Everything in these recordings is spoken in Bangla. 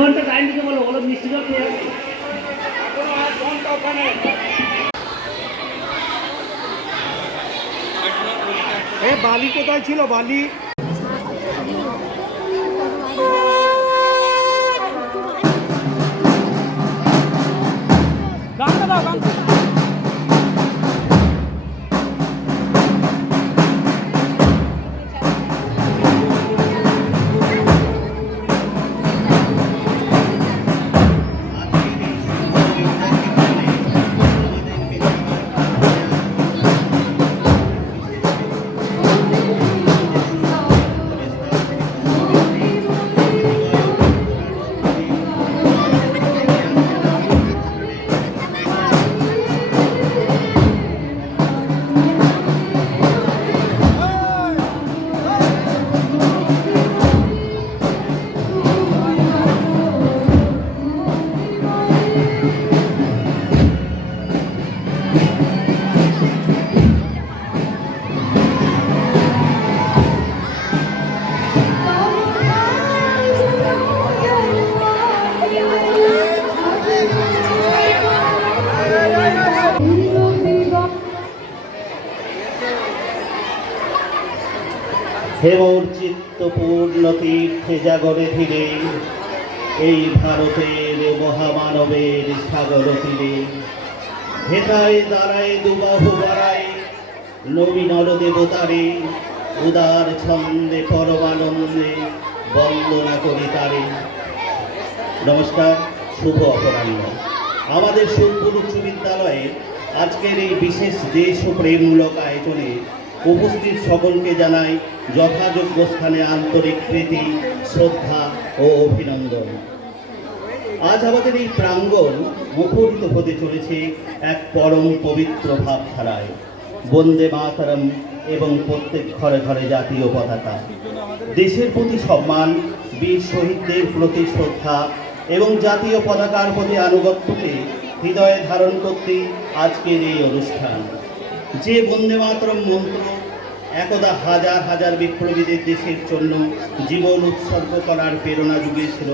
ঘন্টা টাইম দিতে বলো, বলো মিষ্টি জল খেয়ে বালি কোথায় ছিল? বালি গানটা দাও, গানটা হেমর চিত্তপূর্ণ তীর্থে জাগরে ধীরে এই ভারতের মহামানবের সাগর তীরে হেতায় দাঁড়ায় দুবাহু বাড়ায় নবীন দেবতারে উদার ছন্দে পরমানন্দে বন্দনা করি তারে। নমস্কার, শুভ অপরাহ্ন। আমাদের সোদপুর উচ্চ বিদ্যালয়ে আজকের এই বিশেষ দেশ ও প্রেমমূলক আয়োজনে উপস্থিত সকলকে জানাই যথাযোগ্য স্থানে আন্তরিক প্রীতি, শ্রদ্ধা ও অভিনন্দন। আজ আমাদের এই প্রাঙ্গণ মুখরিত হতে চলেছে এক পরম পবিত্র ভাবধারায়, বন্দে মাতরম এবং প্রত্যেক ঘরে ঘরে জাতীয় পতাকা। দেশের প্রতি সম্মান, বীর শহীদদের প্রতি শ্রদ্ধা এবং জাতীয় পতাকার প্রতি আনুগত্যকে হৃদয়ে ধারণ করতে আজকের এই অনুষ্ঠান। যে বন্দে মাতরম মন্ত্র একদা হাজার হাজার বিপ্লবীদের দেশের জন্য জীবন উৎসর্গ করার প্রেরণা জুগিয়েছিল,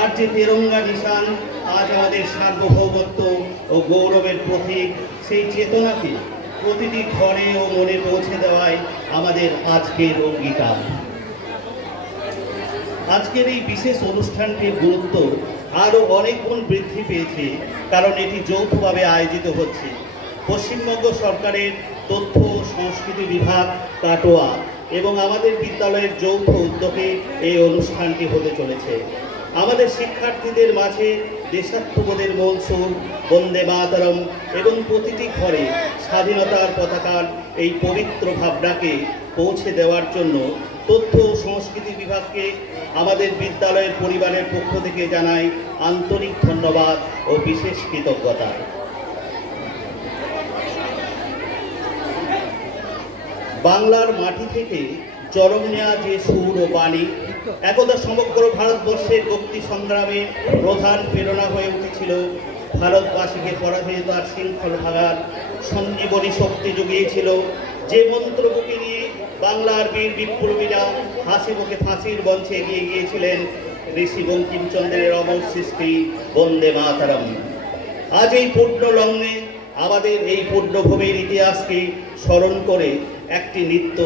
আর যে তেরঙ্গা নিশান আজ আমাদের সার্বভৌমত্ব ও গৌরবের প্রতীক, সেই চেতনাকে প্রতিটি ঘরে ও মনে পৌঁছে দেওয়াই আমাদের আজকের অঙ্গীকার। আজকের এই বিশেষ অনুষ্ঠানটির গুরুত্ব আরও অনেক গুণ বৃদ্ধি পেয়েছে, কারণ এটি যৌথভাবে আয়োজিত হচ্ছে। পশ্চিমবঙ্গ সরকারের তথ্য ও সংস্কৃতি বিভাগ কাটোয়া এবং আমাদের বিদ্যালয়ের যৌথ উদ্যোগে এই অনুষ্ঠানটি হতে চলেছে। আমাদের শিক্ষার্থীদের মাঝে দেশাত্মবোধের মূল সুর, বন্দে মাতরম এবং প্রতিটি ঘরে স্বাধীনতার পতাকার এই পবিত্র ভাবনাকে পৌঁছে দেওয়ার জন্য তথ্য ও সংস্কৃতি বিভাগকে আমাদের বিদ্যালয়ের পরিবারের পক্ষ থেকে জানাই আন্তরিক ধন্যবাদ ও বিশেষ কৃতজ্ঞতা। বাংলার মাটি থেকে জন্ম নেওয়া যে সুর ও বাণী একদা সমগ্র ভারতবর্ষের মুক্তি সংগ্রামে প্রধান প্রেরণা হয়ে উঠেছিল, ভারতবাসীকে পরাধীনতার শৃঙ্খল ভাঙার সঞ্জীবনী শক্তি জুগিয়েছিল। যে মন্ত্র বুকে নিয়ে বাংলার বীর বিপ্লবীরা হাসি মুখে ফাঁসির মঞ্চে এগিয়ে গিয়েছিলেন, ঋষি বঙ্কিমচন্দ্রের অমর সৃষ্টি বন্দে মাতরম। আজ এই পূর্ণ লগ্নে আমাদের এই পূর্ণভূমির ইতিহাসকে স্মরণ করে একটি নৃত্য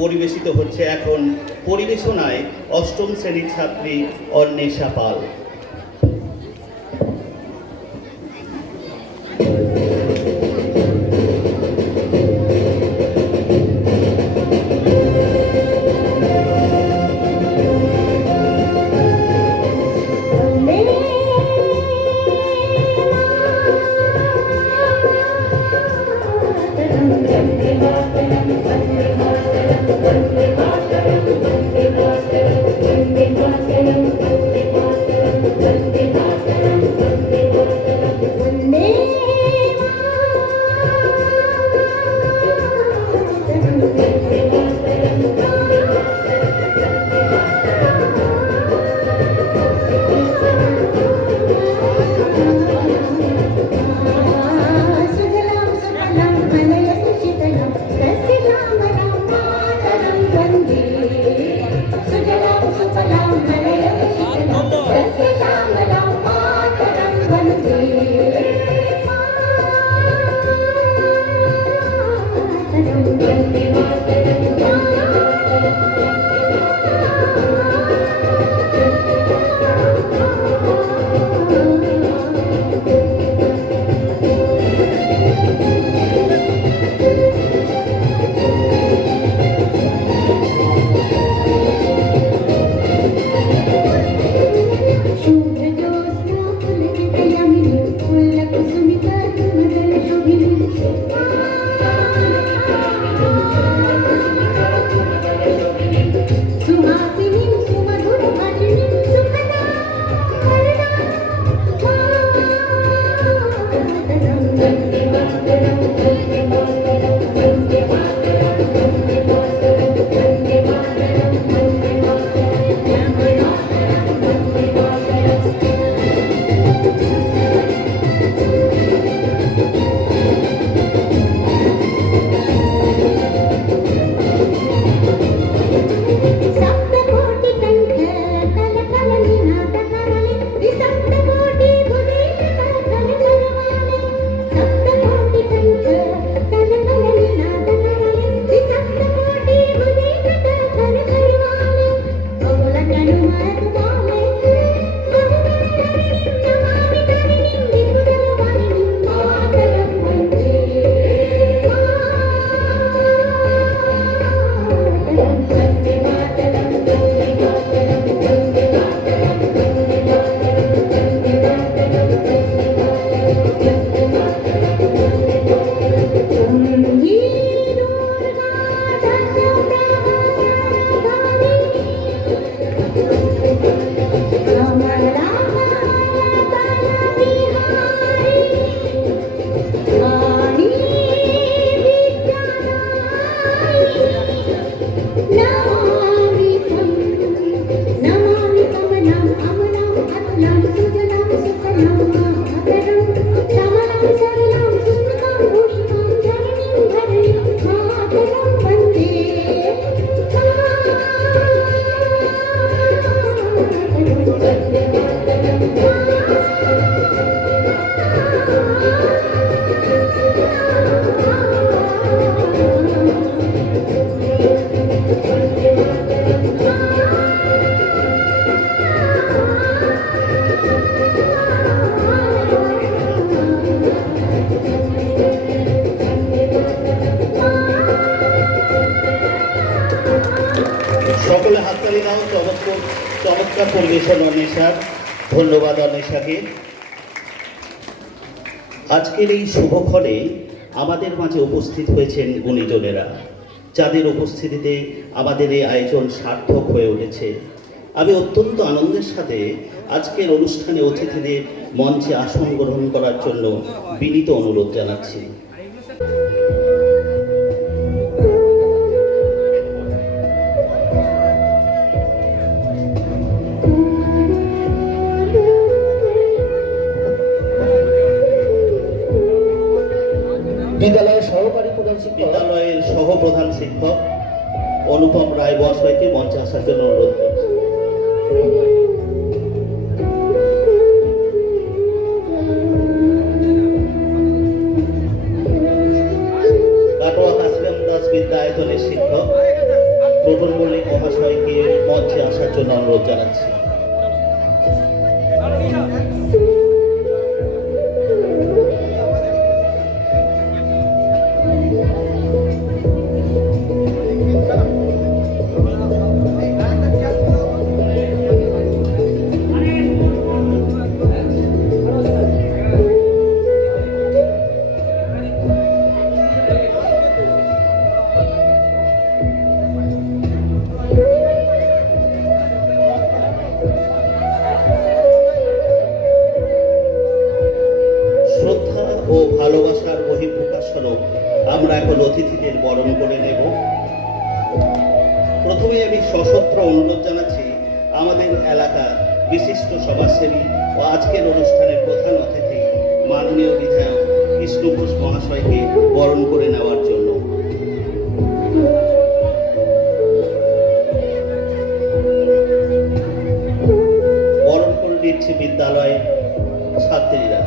পরিবেশিত হচ্ছে এখন। পরিবেশনায় অষ্টম শ্রেণীর ছাত্রী অন্বেষা পাল। সকলে হাততালি দাও। চমৎকার পরিবেশন অন্বেষার। ধন্যবাদ অন্বেষাকে। আজকের এই শুভক্ষণে আমাদের মাঝে উপস্থিত হয়েছেন গুণীজনেরা, যাদের উপস্থিতিতে আমাদের এই আয়োজন সার্থক হয়ে উঠেছে। আমি অত্যন্ত আনন্দের সাথে আজকের অনুষ্ঠানে অতিথিদের মঞ্চে আসন গ্রহণ করার জন্য বিনীত অনুরোধ জানাচ্ছি। বিদ্যালয়ের সহকারী প্রধান শিক্ষক বিদ্যালয়ের সহপ্রধান শিক্ষক অনুপম রায় মহাশয়কে মঞ্চে আসার জন্য অনুরোধ করছি। কাটোয়া কাশিরাম দাস বিদ্যায়তনের শিক্ষক প্রবল মল্লিক মহাশয়কে মঞ্চে আসার জন্য অনুরোধ জানাচ্ছি। শ্রদ্ধা ও ভালোবাসার বহিঃপ্রকাশ স্বরূপ আমরা এখন অতিথিদের বরণ করে নেব। প্রথমে আমি সশস্ত্র অনুরোধ জানাচ্ছি আমাদের এলাকার বিশিষ্ট সমাজসেবী ও আজকের অনুষ্ঠানের প্রধান অতিথি মাননীয় বিধায়ক কৃষ্ণ ঘোষ মহাশয়কে বরণ করে নেওয়ার জন্য। বরণ করে নিচ্ছে বিদ্যালয়ের ছাত্রীরা।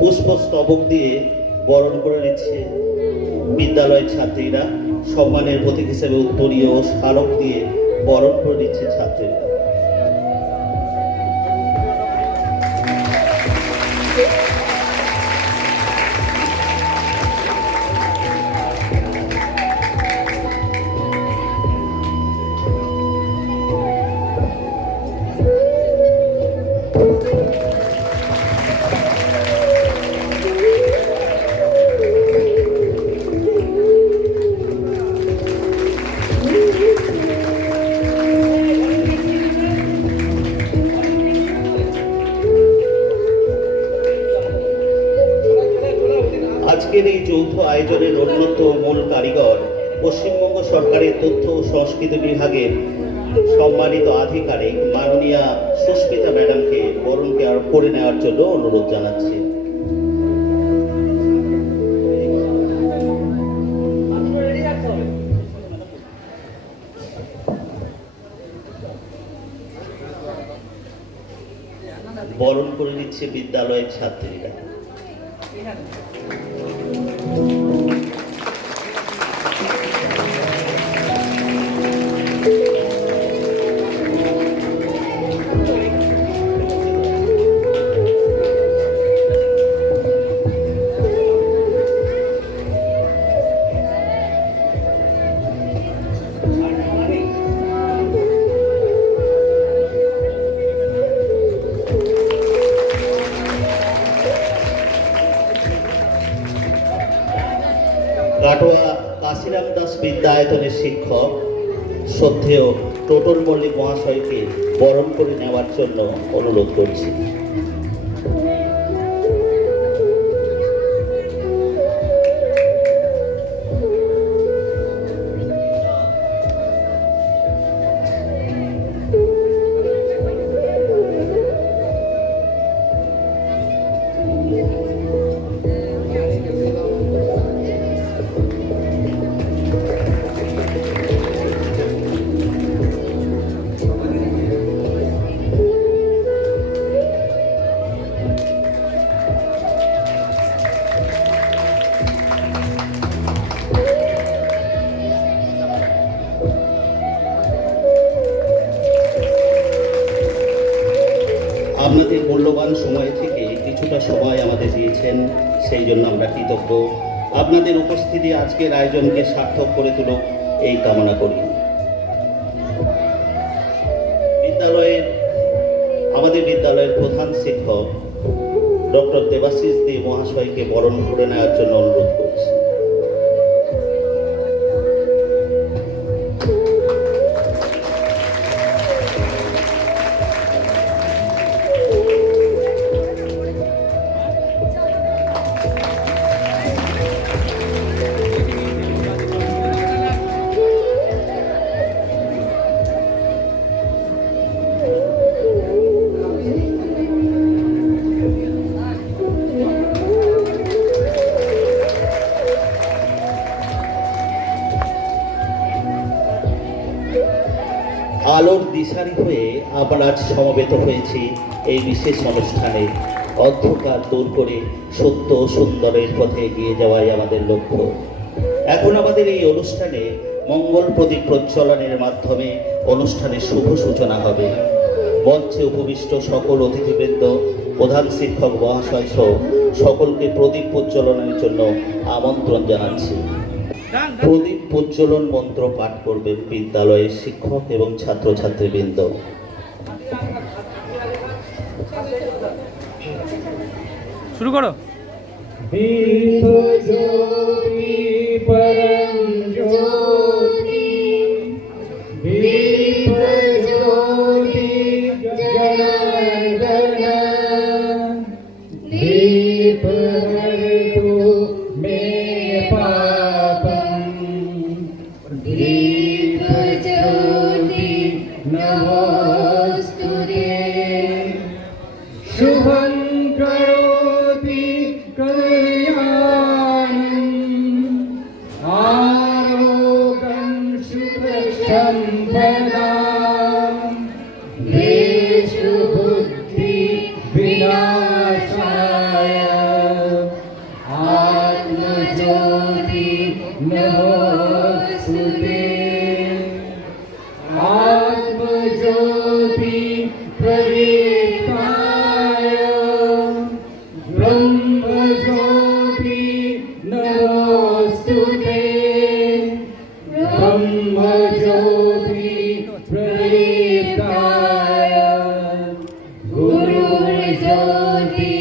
পুষ্পস্তবক দিয়ে বরণ করে নিচ্ছে বিদ্যালয়ের ছাত্রীরা। সম্মানের প্রতীক হিসেবে উত্তরীয় ও স্মারক দিয়ে বরণ করে নিচ্ছে ছাত্রীরা। আজকের এই যৌথ আয়োজনের অন্যতম মূল কারিগর পশ্চিমবঙ্গ সরকারের তথ্য ও সংস্কৃতি বিভাগের সম্মানিত আধিকারিক মাননীয়া সুস্মিতা ম্যাডামকে বরণকে করে নেওয়ার জন্য অনুরোধ জানাচ্ছি। বরণ করে নিচ্ছে বিদ্যালয়ের ছাত্রীরা। কাটোয়া কাশিরাম দাস বিদ্যায়তনের শিক্ষক শ্রদ্ধেয় টোটল মল্লিক মহাশয়কে বরণ করে নেওয়ার জন্য অনুরোধ করছি। আপনাদের মূল্যবান সময় থেকে কিছুটা সময় আমাদের দিয়েছেন, সেই জন্য আমরা কৃতজ্ঞ। আপনাদের উপস্থিতি আজকের আয়োজনকে সার্থক করে তুলুক এই কামনা করি। আমাদের বিদ্যালয়ের প্রধান শিক্ষক ডক্টর দেবাশিস দে মহাশয়কে বরণ করে নেওয়ার জন্য অনুরোধ করছি। আলোর দিশারি হয়ে আমরা আজ সমবেত হয়েছি এই বিশেষ অনুষ্ঠানে। অন্ধকার দূর করে সত্য সুন্দরের পথে এগিয়ে যাওয়াই আমাদের লক্ষ্য। এখন আমাদের এই অনুষ্ঠানে মঙ্গল প্রদীপ প্রজ্বলনের মাধ্যমে অনুষ্ঠানের শুভ সূচনা হবে। মঞ্চে উপবিষ্ট সকল অতিথিবৃন্দ, প্রধান শিক্ষক মহাশয় সহ সকলকে প্রদীপ প্রজ্বলনের জন্য আমন্ত্রণ জানাচ্ছি। প্রদীপ প্রজ্বলন মন্ত্র পাঠ করবেন বিদ্যালয়ের শিক্ষক এবং ছাত্রছাত্রীবৃন্দ। শুরু করো। দীপ জ্যোতি পরম জ্যোতি, দীপ জ্যোতি জনার্দন, দীপ हरतु मे पापम, दीप ज्योति नमोस्तुते, शुभं करोति कल्याणं, आरोग्यं सुखसम्पदां, देशु बुद्धि विनाशाय, आत्मज्योति नमोस्तुते, आत्मज्योति प्रदीप्ताय, ब्रह्मज्योति नमोस्तुते, ब्रह्मज्योति प्रदीप्ताय, गुरुर्ज्योति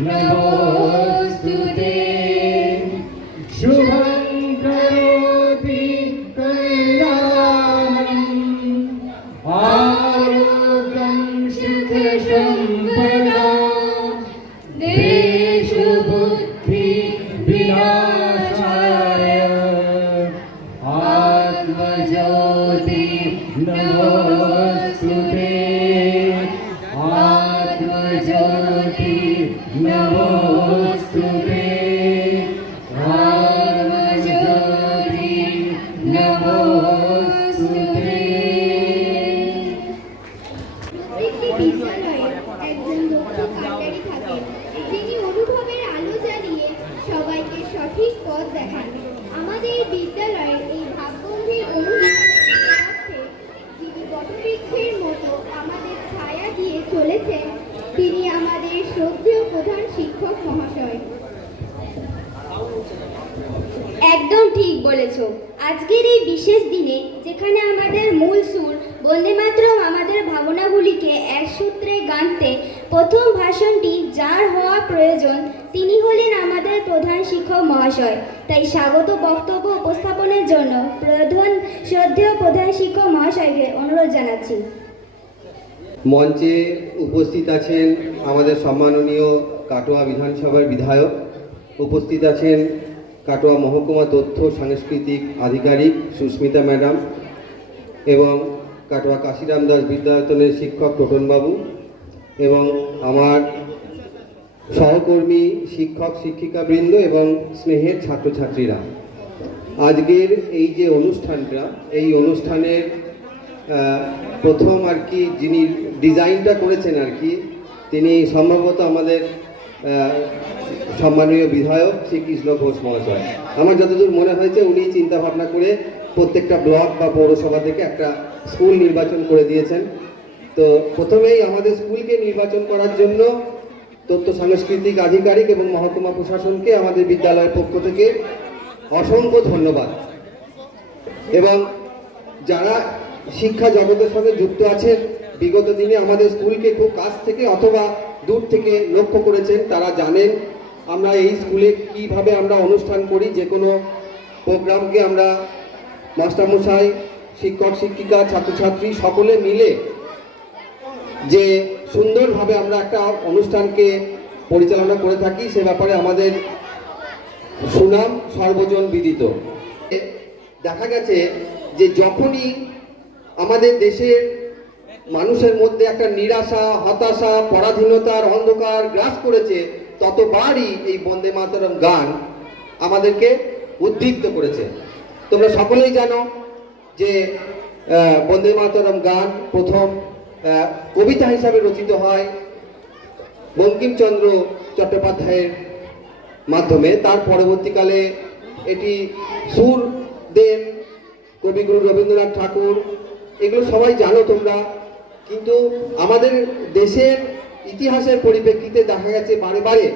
नमोस्तुते, शुभं करोति कल्याणं, आरोग्यं सुखसम्पदां, देशु बुद्धि विनाशाय, आत्मज्योति नमोस्तुते, आत्मज्योति नमोस्तुते, आत्मज्योति नमोस्तुते। প্রত্যেকটি বিদ্যালয়ে একজন দক্ষ কাণ্ডারি থাকেন, যিনি অনুভবের আলো জ্বালিয়ে সবাইকে সঠিক পথ দেখান। আমাদের বিদ্যালয়ের এই ভাবগম্ভীর অনুষ্ঠানের লক্ষ্যে যিনি বটবৃক্ষের মতো আমাদের ছায়া দিয়ে চলেছেন, তিনি আমাদের শ্রদ্ধেয় প্রধান শিক্ষক মহাশয়। একদম ঠিক বলেছ। আজকের এই বিশেষ দিনে যেখানে আমাদের মূল সুর বন্দে মাতরম আমাদের ভাবনাগুলিকে এক সূত্রে গানতে প্রথম ভাষণটি যার হওয়া প্রয়োজন, তিনি হলেন আমাদের প্রধান শিক্ষক মহাশয়। তাই স্বাগত বক্তব্য উপস্থাপনের জন্য শ্রদ্ধেয় প্রধান শিক্ষক মহাশয়কে অনুরোধ জানাচ্ছি। মঞ্চে উপস্থিত আছেন আমাদের সম্মাননীয় কাটোয়া বিধানসভার বিধায়ক, উপস্থিত আছেন কাটোয়া মহকুমা তথ্য সাংস্কৃতিক আধিকারিক সুস্মিতা ম্যাডাম এবং কাটোয়া কাশিরাম দাস বিদ্যায়তনের শিক্ষক টোটনবাবু এবং আমার সহকর্মী শিক্ষক শিক্ষিকাবৃন্দ এবং স্নেহের ছাত্রছাত্রীরা। আজকের এই যে অনুষ্ঠানটা, এই অনুষ্ঠানের প্রথম আর কি যিনি ডিজাইনটা করেছেন আর কি, তিনি সম্ভবত আমাদের সম্মানীয় বিধায়ক শ্রী কৃষ্ণ ঘোষ মহাশয়। আমার যতদূর মনে হয়েছে উনি চিন্তা ভাবনা করে প্রত্যেকটা ব্লক বা পৌরসভা থেকে একটা স্কুল নির্বাচন করে দিয়েছেন তো প্রথমেই আমাদের স্কুলকে নির্বাচন করার জন্য তথ্য সাংস্কৃতিক আধিকারিক এবং মহকুমা প্রশাসনকে আমাদের বিদ্যালয়ের পক্ষ থেকে অসংখ্য ধন্যবাদ। এবং যারা শিক্ষা জগতের সঙ্গে যুক্ত আছেন, বিগত দিনে আমাদের স্কুলকে খুব কাছ থেকে অথবা দূর থেকে লক্ষ্য করেছেন, তারা জানেন আমরা এই স্কুলে কিভাবে আমরা অনুষ্ঠান করি। যে কোনো প্রোগ্রামকে আমরা মাস্টারমশাই, শিক্ষক শিক্ষিকা, ছাত্রছাত্রী সকলে মিলে যে সুন্দরভাবে আমরা একটা অনুষ্ঠানকে পরিচালনা করে থাকি, সে ব্যাপারে আমাদের সুনাম সর্বজন বিদিত। দেখা গেছে যে যখনই আমাদের দেশের মানুষের মধ্যে একটা নিরাশা, হতাশা, পরাধীনতার অন্ধকার গ্রাস করেছে, ততবারই এই বন্দে মাতরম গান আমাদেরকে উদ্দীপ্ত করেছে। তোমরা সকলেই জানো যে বন্দে মাতরম গান প্রথম কবিতা হিসাবে রচিত হয় বঙ্কিমচন্দ্র চট্টোপাধ্যায়ের মাধ্যমে। তার পরবর্তীকালে এটি সুর দেন কবিগুরু রবীন্দ্রনাথ ঠাকুর। এগুলো সবাই জানো তোমরা। কিন্তু আমাদের দেশের ইতিহাসের পরিপ্রেক্ষিতে দেখা গেছে বারে বারে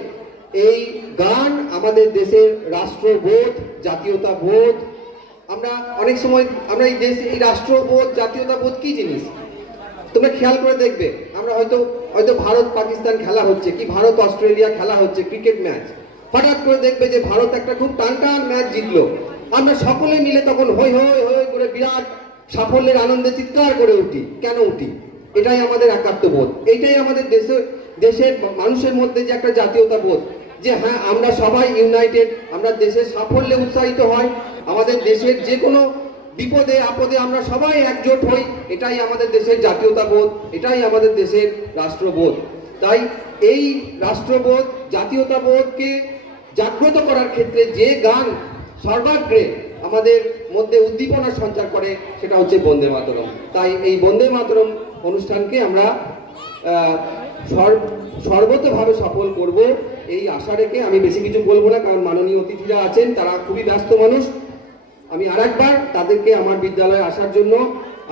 এই গান আমাদের দেশের রাষ্ট্রবোধ, জাতীয়তাবোধ, আমরা অনেক সময় আমরা এই রাষ্ট্রবোধ, জাতীয়তাবোধ কি জিনিস তোমরা খেয়াল করে দেখবে। আমরা হয়তো ভারত পাকিস্তান খেলা হচ্ছে, কি ভারত অস্ট্রেলিয়া খেলা হচ্ছে ক্রিকেট ম্যাচ, হঠাৎ করে দেখবে যে ভারত একটা খুব টান ম্যাচ জিতলো, আমরা সকলে মিলে তখন হই হই হই করে বিরাট সাফল্যের আনন্দে চিৎকার করে উঠি। কেন উঠি? এটাই আমাদের একাত্মবোধ, এইটাই আমাদের দেশের মানুষের মধ্যে যে একটা জাতীয়তাবোধ, যে হ্যাঁ আমরা সবাই ইউনাইটেড, আমরা দেশের সাফল্যে উৎসাহিত হয়, আমাদের দেশের যে কোনো বিপদে আপদে আমরা সবাই একজোট হই। এটাই আমাদের দেশের জাতীয়তাবোধ, এটাই আমাদের দেশের রাষ্ট্রবোধ। তাই এই রাষ্ট্রবোধ, জাতীয়তাবোধকে জাগ্রত করার ক্ষেত্রে যে গান সর্বাগ্রে আমাদের মধ্যে উদ্দীপনা সঞ্চার করে সেটা হচ্ছে বন্দে মাতরম। তাই এই বন্দে মাতরম অনুষ্ঠানকে আমরা সর্বতভাবে সফল করব এই আশা রেখে আমি বেশি কিছু বলবো না, কারণ মাননীয় অতিথিরা আছেন, তারা খুবই ব্যস্ত মানুষ। আমি আরেকবার তাদেরকে আমার বিদ্যালয়ে আসার জন্য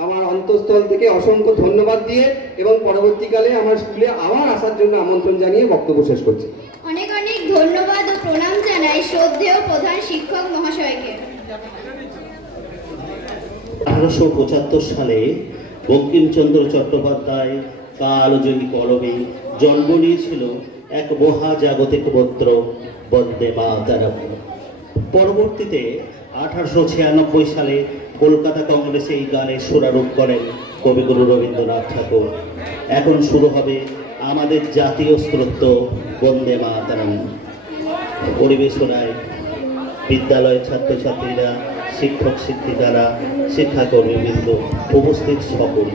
আমার অন্তঃস্থল থেকে অসংখ্য ধন্যবাদ দিয়ে এবং পরবর্তীকালে আমার স্কুলে আবার আসার জন্য আমন্ত্রণ জানিয়ে বক্তব্য শেষ করছি। অনেক অনেক ধন্যবাদ ও প্রণাম জানাই শ্রদ্ধেয় প্রধান শিক্ষক মহাশয়কে। 1875 সালে বঙ্কিমচন্দ্র চট্টোপাধ্যায় কালজয়ী কলমে জন্ম নিয়েছিল এক মহাজাগতিক মন্ত্র বন্দে মাতরম। পরবর্তীতে 1896 সালে কলকাতা কংগ্রেসে এই গানের সুরারোপ করেন কবিগুরু রবীন্দ্রনাথ ঠাকুর। এখন শুরু হবে আমাদের জাতীয় স্তোত্র বন্দে মাতরম। পরিবেশনায় বিদ্যালয়ের ছাত্রছাত্রীরা, শিক্ষক শিক্ষিকারা, শিক্ষাকর্মীবৃন্দ, উপস্থিত সকল।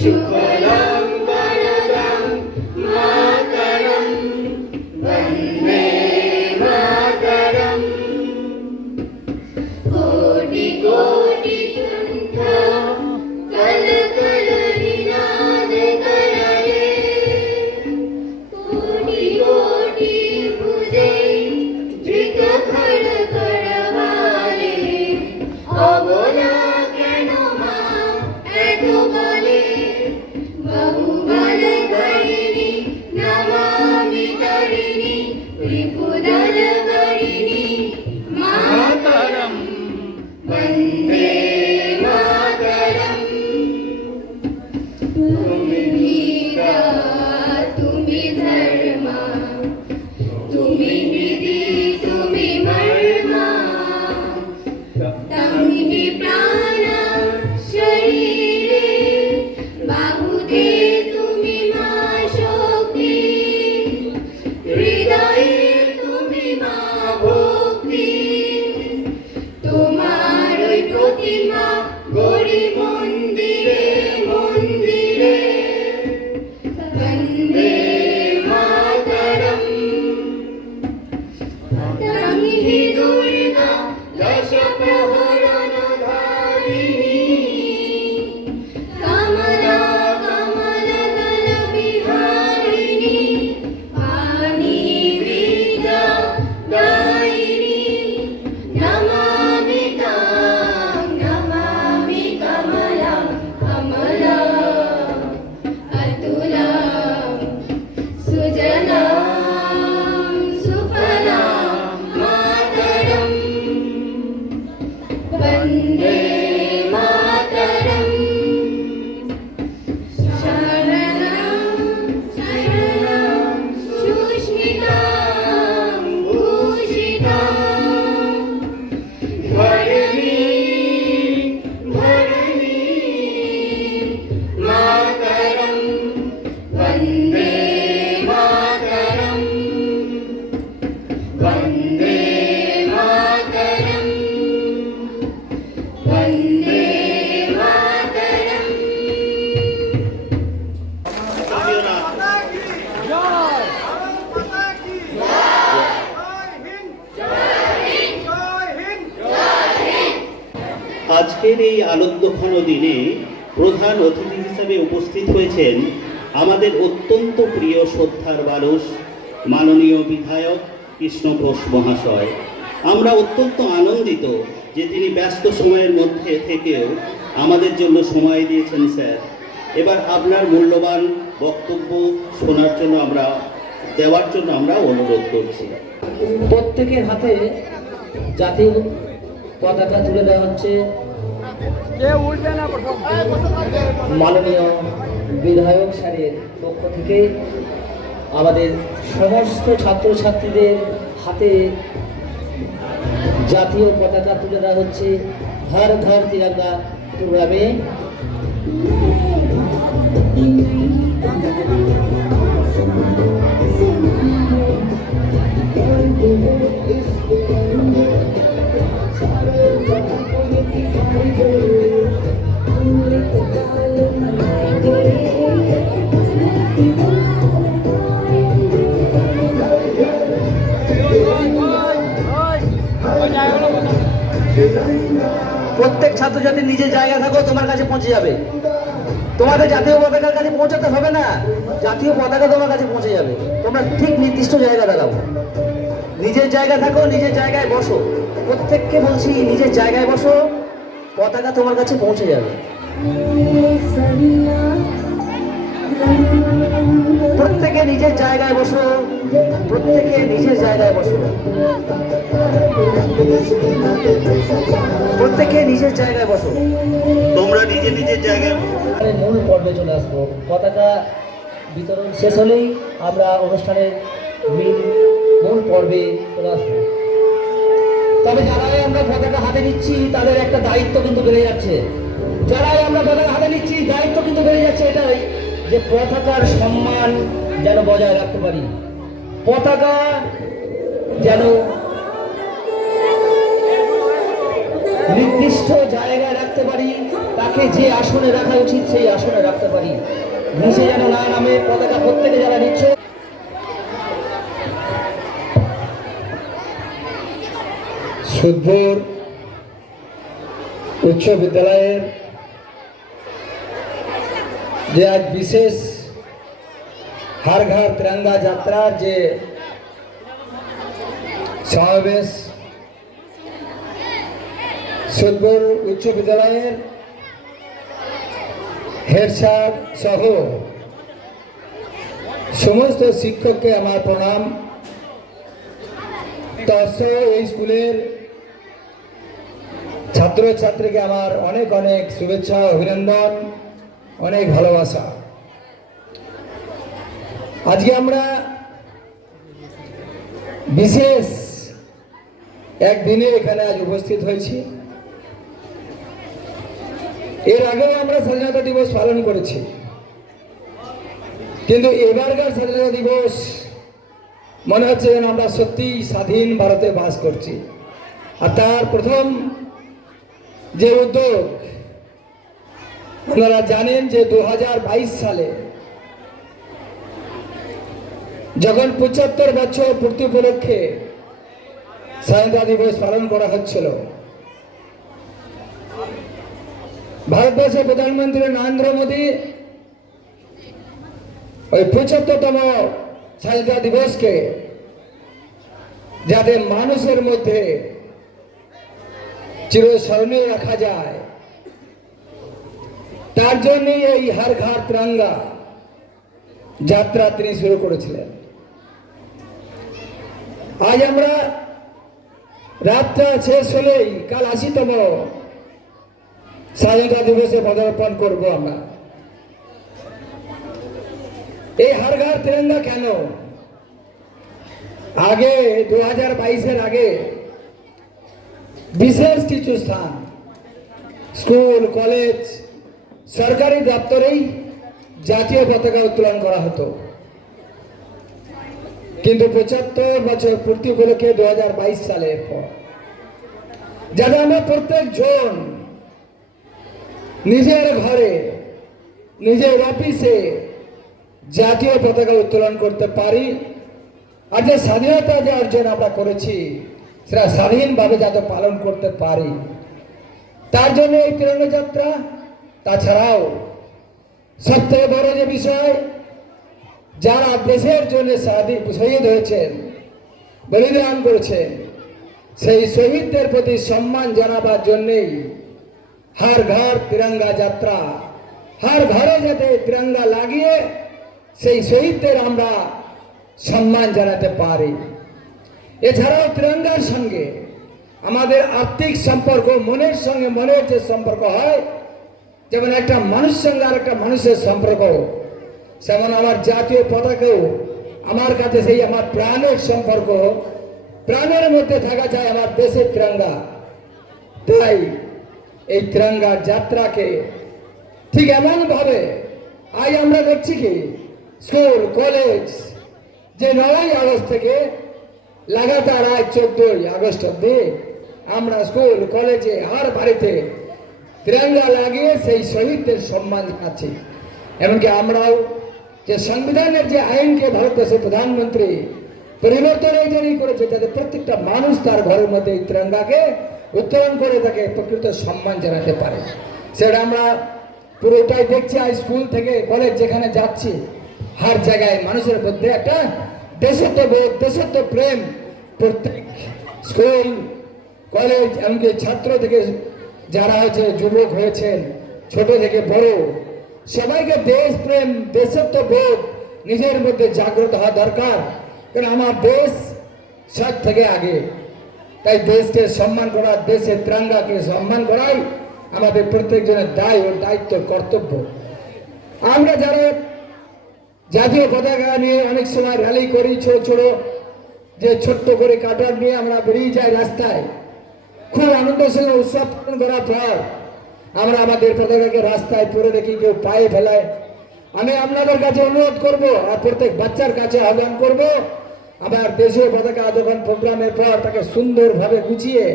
Shukalam Varadam প্রাণ শরীরে, বাহুতে তুমি মা শক্তি, হৃদয়ে তুমি মা ভক্তি। তোমার ওই প্রতিমা গড়ি মন্দিরে মন্দিরে, বন্দে মাতরম। তং হি দুর্গা দশ প্রহরণধারিণী, কমলা কমলদল বিহারিণী, পানি বিদ্যা দায়িনী। নমামি তাং নমামি কমলাং কমলাং, অতুলাং সুজলাং সুফলাং মাতরম। বন্দে মাতরম। শরণং শরণং সুস্মিতাং ভূষিতাং, ধরণী ধরণী মাতরম। বন্দে মাতরম। বন্দে মাতরম। বন্দে মাতরম। আজকের এই আনন্দঘন দিনে প্রধান অতিথি হিসেবে উপস্থিত হয়েছেন আমাদের অত্যন্ত প্রিয় শ্রদ্ধার মানুষ মাননীয় বিধায়ক কৃষ্ণ ঘোষ মহাশয়। আমরা অত্যন্ত আনন্দিত যে তিনি ব্যস্ত সময়ের মধ্যে থেকেও আমাদের জন্য সময় দিয়েছেন স্যার। এবার আপনার মূল্যবান বক্তব্য শোনার জন্য দেওয়ার জন্য আমরা অনুরোধ করছি। প্রত্যেকের হাতে জাতীয় পতাকা তুলে দেওয়া হচ্ছে। মাননীয় বিধায়ক স্যারের পক্ষ থেকে আমাদের সমস্ত ছাত্রছাত্রীদের হাতে জাতীয় পতাকা তুলে দেওয়া হচ্ছে হর ঘর তিরঙ্গা প্রোগ্রামে। প্রত্যেক ছাত্রছাত্রী নিজের জায়গা থাকো, তোমার কাছে পৌঁছে যাবে। তোমাদের জাতীয় পতাকার কাছে পৌঁছাতে হবে না, জাতীয় পতাকা তোমার কাছে পৌঁছে যাবে। তোমরা ঠিক নির্দিষ্ট জায়গা দাঁড়াও, নিজের জায়গা থাকো, নিজের জায়গায় বসো। প্রত্যেককে বলছি নিজের জায়গায় বসো, পতাকা তোমার কাছে পৌঁছে যাবে। প্রত্যেকে নিজের জায়গায় বসো, প্রত্যেকে নিজের জায়গায় বসো, প্রত্যেকে নিজের জায়গায় বসো। তোমরা নিজে নিজের জায়গায় মূল পর্বে চলে আসবো। পতাকা বিতরণ শেষ হলেই আমরা অনুষ্ঠানের মূল পর্বে চলে আসবো। তবে যারাই আমরা পতাকা হাতে নিচ্ছি তাদের একটা দায়িত্ব কিন্তু বেড়ে যাচ্ছে। যারাই আমরা পতাকা হাতে নিচ্ছি দায়িত্ব কিন্তু বেড়ে যাচ্ছে এটাই যে পতাকার সম্মান যেন বজায় রাখতে পারি, পতাকা যেন নির্দিষ্ট জায়গায় রাখতে পারি, তাকে যে আসনে রাখা উচিত সেই আসনে রাখতে পারি, নিচে যেন না নামে। পতাকা প্রত্যেকে যারা নিচ্ছ সুদপুর উচ্চ বিদ্যালয়ের যে আজ বিশেষ হর ঘর তিরঙ্গা যাত্রার যে সমাবেশ, সুদপুর উচ্চ বিদ্যালয়ের হেড স্যার সহ সমস্ত শিক্ষককে আমার প্রণাম। তৎসহ এই স্কুলের ছাত্রছাত্রীকে আমার অনেক অনেক শুভেচ্ছা, অভিনন্দন, অনেক ভালোবাসা। আজকে আমরা বিশেষ একদিনে এখানে আজ উপস্থিত হয়েছি। এর আগেও আমরা স্বাধীনতা দিবস পালন করেছি, কিন্তু এবারকার স্বাধীনতা দিবস মনে হচ্ছে যেন আমরা সত্যিই স্বাধীন ভারতে বাস করছি। আর তার প্রথম যে উদ্যোগ, আপনারা জানেন যে 2022 সালে যখন 75 বছর পূর্তি উপলক্ষে স্বাধীনতা দিবস পালন করা হচ্ছিল, ভারতবর্ষের প্রধানমন্ত্রী নরেন্দ্র মোদী ওই 75তম স্বাধীনতা দিবসকে যাতে মানুষের মধ্যে চিরস্মরণীয় রাখা যায়, তার জন্যই এই হর ঘর তিরঙ্গা যাত্রা তিনি শুরু করেছিলেন। আজ আমরা রাতটা শেষ হলেই কাল 80তম স্বাধীনতা দিবসে পদার্পণ করব আমরা। এই হর ঘর তিরঙ্গা কেন? আগে 2022-এর আগে বিশেষ কিছু স্থান, স্কুল, কলেজ, সরকারি দপ্তরেই জাতীয় পতাকা উত্তোলন করা হতো, কিন্তু 75 বছর পূর্তি উপলক্ষে 2022 সালের পর যাতে আমরা প্রত্যেক জন নিজের ঘরে, নিজের অফিসে জাতীয় পতাকা উত্তোলন করতে পারি, আর যে স্বাধীনতা যে অর্জন আমরা করেছি সেটা স্বাধীনভাবে যাতে পালন করতে পারি, তার জন্য এই তিরঙ্গা যাত্রা। তাছাড়াও সবথেকে বড় যে বিষয়, যারা দেশের জন্য শহীদ হয়েছেন, বলিদান করেছেন, সেই শহীদদের প্রতি সম্মান জানাবার জন্যেই হর ঘর তিরঙ্গা যাত্রা। হর ঘরে যাতে তিরঙ্গা লাগিয়ে সেই শহীদদের আমরা সম্মান জানাতে পারি। এছাড়াও তিরঙ্গার সঙ্গে আমাদের আত্মিক সম্পর্ক, মনের সঙ্গে মনের যে সম্পর্ক হয়, যেমন একটা মানুষের সঙ্গে আর একটা মানুষের সম্পর্ক, সেমন আমার জাতীয় পতাকাও আমার কাছে সেই আমার প্রাণের সম্পর্ক। প্রাণের মধ্যে থাকা যায় আমার দেশের তিরঙ্গা। তাই এই তিরঙ্গার যাত্রাকে ঠিক এমনভাবে আজ আমরা দেখছি কি স্কুল, কলেজ যে 9ই আগস্ট থেকে লাগাতার আজ 14ই আগস্ট অব্দি আমরা স্কুল, কলেজে, আর বাড়িতে তিরঙ্গা লাগিয়ে সেই শহীদদের সম্মান জানাচ্ছি। এমনকি আমরাও যে সংবিধানের যে আইনকে ভারতবর্ষের প্রধানমন্ত্রী পরিবর্তন এই জন্যই করেছে, যাতে প্রত্যেকটা মানুষ তার ঘরের মধ্যে এই তিরঙ্গাকে উত্তোলন করে তাকে প্রকৃত সম্মান জানাতে পারে। সেটা আমরা পুরোটাই দেখছি। আজ স্কুল থেকে কলেজ যেখানে যাচ্ছি, হর জায়গায় মানুষের মধ্যে একটা দেশত্ববোধ, দেশত্ব প্রেম, প্রত্যেক স্কুল, কলেজ, এমনকি ছাত্র থেকে যারা হচ্ছে যুবক হয়েছেন, ছোট থেকে বড়, সবাইকে দেশপ্রেম, দেশত্ববোধ নিজের মধ্যে জাগ্রত হওয়া দরকার। কারণ আমার দেশ সব থেকে আগে। তাই দেশকে সম্মান করা, দেশের তিরঙ্গাকে সম্মান করাই আমাদের প্রত্যেকজনের দায় ও দায়িত্ব, কর্তব্য। আমরা যারা জাতীয় পতাকা নিয়ে অনেক সময় র্যালি করি, ছোট ছোট যে ছোট্ট করে কাটার নিয়ে আমরা বেরিয়ে যাই রাস্তায়, খুব আনন্দের সঙ্গে উৎসব পালন করার পর আমরা আমাদের পতাকাকে রাস্তায় পরে দেখি, কেউ পায়ে ফেলায়। আমি আপনাদের কাছে অনুরোধ করব, আর প্রত্যেক বাচ্চার কাছে আহ্বান করব, আবার দেশীয় পতাকা যখন প্রোগ্রামের পর তাকে সুন্দরভাবে গুছিয়ে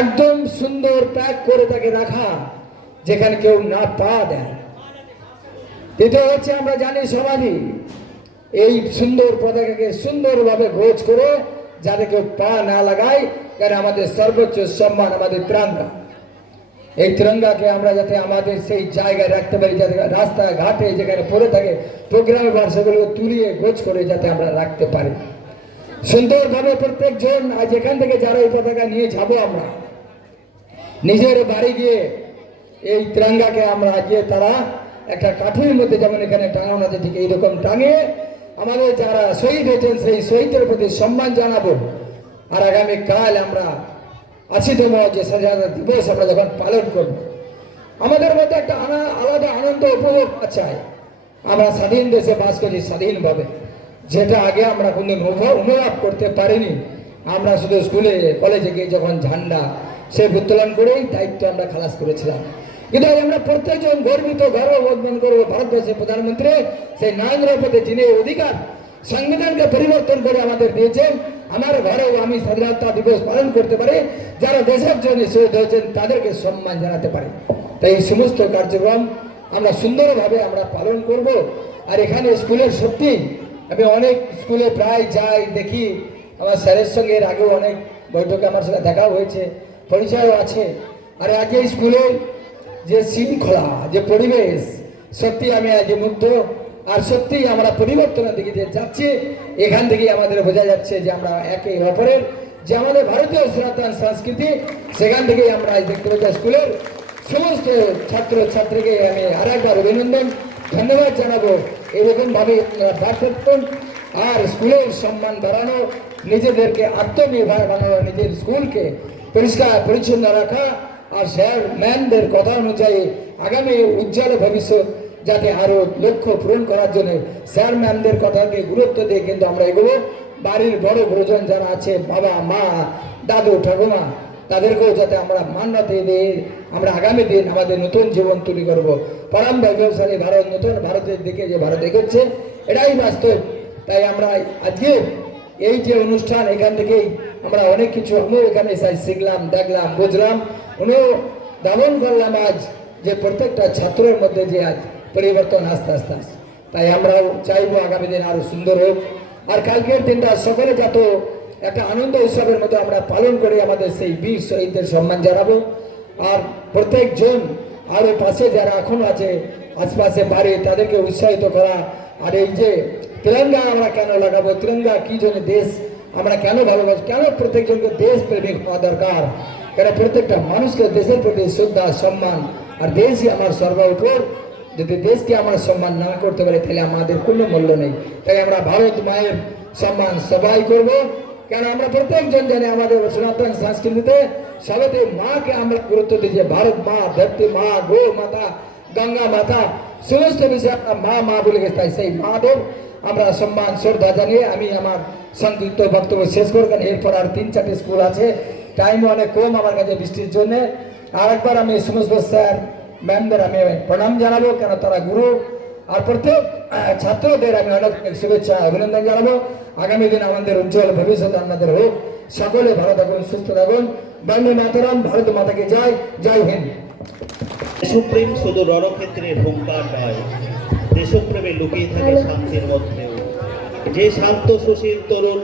একদম সুন্দর প্যাক করে তাকে রাখা, যেখানে কেউ না পা দেয়। দ্বিতীয় হচ্ছে, আমরা জানি সমাধি, এই সুন্দর পতাকাকে সুন্দরভাবে গোছ করে যাতে কেউ পা না লাগায়, কারণ আমাদের সর্বোচ্চ সম্মান আমাদের তিরঙ্গা। এই তিরঙ্গাকে আমরা যাতে আমাদের সেই জায়গায় রাখতে পারি, যাতে রাস্তায় ঘাটে যেখানে পড়ে থাকে প্রোগ্রামের পর সেগুলো তুলিয়ে গোছ করে যাতে আমরা রাখতে পারি সুন্দরভাবে। প্রত্যেকজন আজ এখান থেকে যারা এই পতাকা নিয়ে যাবো, আমরা নিজের বাড়ি গিয়ে এই তিরঙ্গাকে আমরা গিয়ে তারা একটা কাঠির মধ্যে যেমন এখানে টাঙানো আছে, ঠিক এইরকম টাঙিয়ে আমাদের যারা শহীদ হয়েছেন সেই শহীদের প্রতি সম্মান জানাবো। আর আগামীকাল আমরা 80তম যে স্বাধীনতা দিবস আমরা যখন পালন করব, আমাদের মধ্যে একটা আলাদা আনন্দ উপভোগ চাই। আমরা স্বাধীন দেশে বাস করছি স্বাধীনভাবে, যেটা আগে আমরা কোনদিন অনুভব করতে পারিনি। আমরা শুধু স্কুলে, কলেজে গিয়ে যখন ঝান্ডা সে উত্তোলন করেই দায়িত্ব আমরা খালাস করেছিলাম। কিন্তু আজ আমরা প্রত্যেকজন গর্বিত গর্ববোধ মনে করবো ভারতবর্ষের প্রধানমন্ত্রী সেই নরেন্দ্র মোদী যিনি অধিকার সংবিধানকে পরিবর্তন করে আমাদের দিয়েছেন আমার ঘরেও আমি স্বাধীনতা দিবস পালন করতে পারি, যারা দেশের জন্য শহীদ হয়েছেন তাদেরকে সম্মান জানাতে পারি। তাই এই সমস্ত কার্যক্রম আমরা সুন্দরভাবে আমরা পালন করব। আর এখানে স্কুলের সত্যি আমি অনেক স্কুলে প্রায় যাই, দেখি আমার স্যারের সঙ্গে এর আগেও অনেক বৈঠকে আমার সাথে দেখা হয়েছে, পরিচয়ও আছে। আর আজ এই স্কুলের যে শৃঙ্খলা, যে পরিবেশ, সত্যি আমি আজ মুগ্ধ। আর সত্যি আমরা পরিবর্তনের দিকে যে যাচ্ছি, এখান থেকেই আমাদের বোঝা যাচ্ছে যে আমরা একে অপরের যে আমাদের ভারতীয় সনাতন সংস্কৃতি, সেখান থেকেই আমরা আজ দেখতে পাচ্ছি। স্কুলের সমস্ত ছাত্র ছাত্রীকে আমি আর একবার অভিনন্দন ধন্যবাদ জানাবো। এরকমভাবে পাঠ্যক্রম আর স্কুলের সম্মান বাড়ানো, নিজেদেরকে আত্মনির্ভর বানানো, নিজের স্কুলকে পরিষ্কার পরিচ্ছন্ন রাখা, আর স্যার ম্যামদের কথা অনুযায়ী আগামী উজ্জ্বল ভবিষ্যৎ যাতে আরো লক্ষ্য পূরণ করার জন্য স্যার ম্যামদের কথাকে গুরুত্ব দিয়ে কিন্তু আমরা এগুলো বাড়ির বড় গুরুজন যারা আছে, বাবা মা দাদু ঠাকুমা, তাদেরকেও যাতে আমরা মান্যতা দিয়ে আমরা আগামী দিন আমাদের নতুন জীবন তৈরি করব। পরম বৈভবশালী ভারত, নতুন ভারতের দিকে যে ভারত এগোচ্ছে, এটাই বাস্তব। তাই আমরা আজকে এই যে অনুষ্ঠান, এখান থেকেই আমরা অনেক কিছু আমিও এখানে শিখলাম, দেখলাম, বুঝলাম, অনুধাবন করলাম আজ যে প্রত্যেকটা ছাত্রের মধ্যে যে আজ পরিবর্তন আস্তে আস্তে আসছে। তাই আমরাও চাইবো আগামী দিন আরো সুন্দর হোক। আর কালকের দিনটা সকলে যত একটা আনন্দ উৎসবের মতো আমরা পালন করে আমাদের সেই বীর শহীদদের সম্মান জানাবো। আর প্রত্যেকজন আরো পাশে যারা এখনো আছে আশপাশে বাড়ি, তাদেরকে উৎসাহিত করা। আর এই যে তিরঙ্গা আমরা কেন লাগাবো, তিরঙ্গা কি জন্য, দেশ আমরা কেন ভালোবাসি, কেন প্রত্যেকজনকে দেশ প্রেমিক হওয়া দরকার, কেন প্রত্যেকটা মানুষকে দেশের প্রতি শ্রদ্ধা সম্মান, আর দেশই আমার সর্বোপর। যদি দেশকে আমরা সম্মান না করতে পারি তাহলে আমাদের কোনো মূল্য নেই। তাই আমরা ভারত মায়ের সম্মান সবাই করব। কেন আমরা প্রত্যেকজন জানি আমাদের সনাতন সংস্কৃতিতে সবেতে মাকে আমরা গুরুত্ব দিই, যে ভারত মা, ধরতি মা, গো মাতা, গঙ্গা মাতা, সমস্ত বিষয়ে আমরা মা মা বলে গেছি। তাই সেই মাদের আমরা সম্মান শ্রদ্ধা জানিয়ে আমি আমার সংক্ষিপ্ত বক্তব্য শেষ করব। কারণ এরপর আর 3-4টে স্কুল আছে, টাইম অনেক কম আমার কাছে বৃষ্টির জন্য। আরেকবার আমি সমস্ত স্যার ম্যামদের আমি প্রণাম জানাবো, কেন তারা গুরু। আর প্রত্যেক ছাত্রদের আমি অনেক শুভেচ্ছা অভিনন্দন জানাবো। আগামী দিন আমাদের উজ্জ্বল ভবিষ্যৎ আমাদের হোক। সকলে ভালো থাকুন, সুস্থ থাকুন। বন্দে মাতরম, ভারত মাতাকে জয়, জয় হিন্দ। দেশপ্রেম শুধু রণক্ষেত্রের হুঙ্কার নয়, দেশপ্রেমে লুকিয়ে থাকে শান্তির মধ্যেও। যে শান্ত সুশীল তরুণ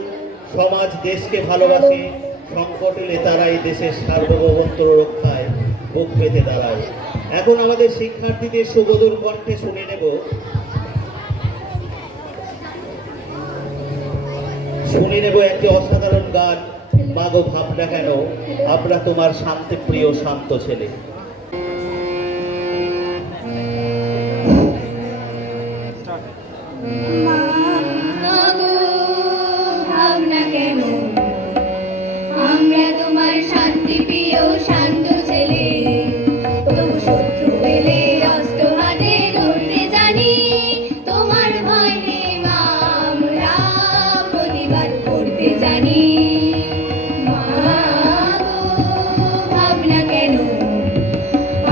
সমাজ দেশকে ভালোবাসে, সংকট এলে তারাই দেশের সার্বভৌমত্ব রক্ষায় বুক পেতে দাঁড়ায়। এখন আমাদের শিক্ষার্থীদের সুমধুর কণ্ঠে শুনে নেব একটি অসাধারণ গান, মাগো ভাবনা কেন, আমরা তোমার শান্তি প্রিয় শান্ত ছেলে। মাগো ভাবনা কেন, আমরা তোমার শান্তি প্রিয় শান্ত ছেলে। তবু শত্রু এলে অস্ত্র হাতে ধরতে জানি, তোমার ভয় নেই মা, আমরা প্রতিবাদ করতে জানি। মাগো ভাবনা কেন,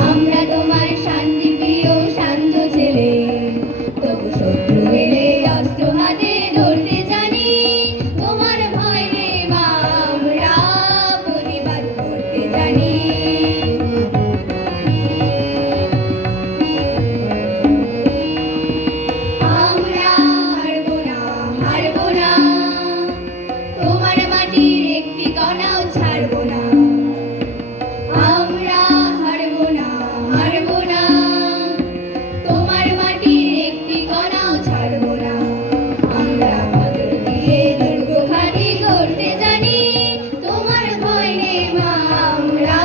আমরা তোমার শান্তি প্রিয় শান্ত ছেলে। তবু শত্রু এলে অস্ত্র হাতে ধরতে জানি, তোমার ভয় নেই মা, আমরা প্রতিবাদ করতে জানি। আমরা হারবো না, হারবো না, তোমার মাটির একটি কণাও ছাড়বো না। আমরা হারবো না, হারবো না, তোমার মাটির একটি কণাও ছাড়বো না। আমরা পাথর দিয়ে দুর্গ খাটি করতে জানি, তোমার ভয় নেই মা, আমরা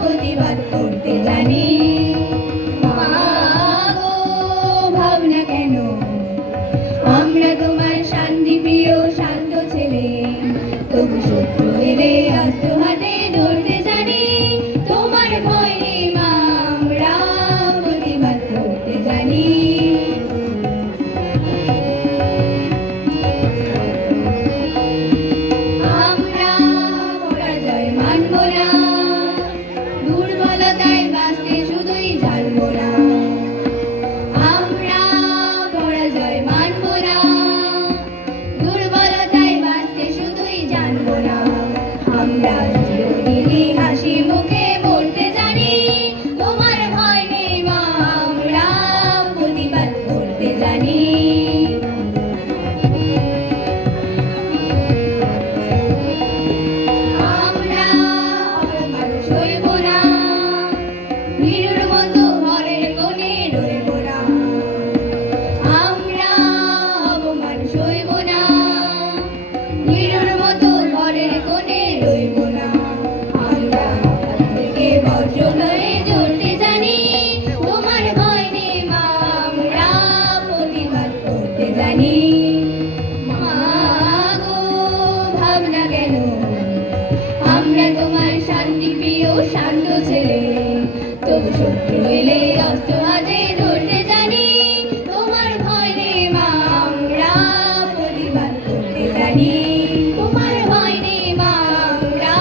প্রতিবাদ করতে জানি। মাগো ভাবনা কেন, আমরা তোমার শান্তি প্রিয় শান্ত ছেলে। তবু শত্রু এলে অস্ত্র হাতে ধরতে জানি, তোমার ভয় নেই মা, আমরা প্রতিবাদ করতে জানি। আমরা পরাজয় মানব না, দুর্বলতায় বাঁচতে শুধুই ভীরুর মতো ঘরের কোণে রইব না, আমরা অপমান সইব না। ভীরুর মতো ঘরের কোণে রইব না, আমরা হাত থেকে বজ্র হয়ে জ্বলতে জানি। তোমার ভয় নেই মা, আমরা প্রতিবাদ করতে জানি। মা গো ভাবনা কেন, আমরা তোমার শান্তি প্রিয় শান্ত ছেলে, তবু শত্রু এলে অস্ত্র হাতে ধরতে জানি। তোমার ভয় নেই মা, আমরা প্রতিবাদ করতে জানি। তোমার ভয় নেই মা, আমরা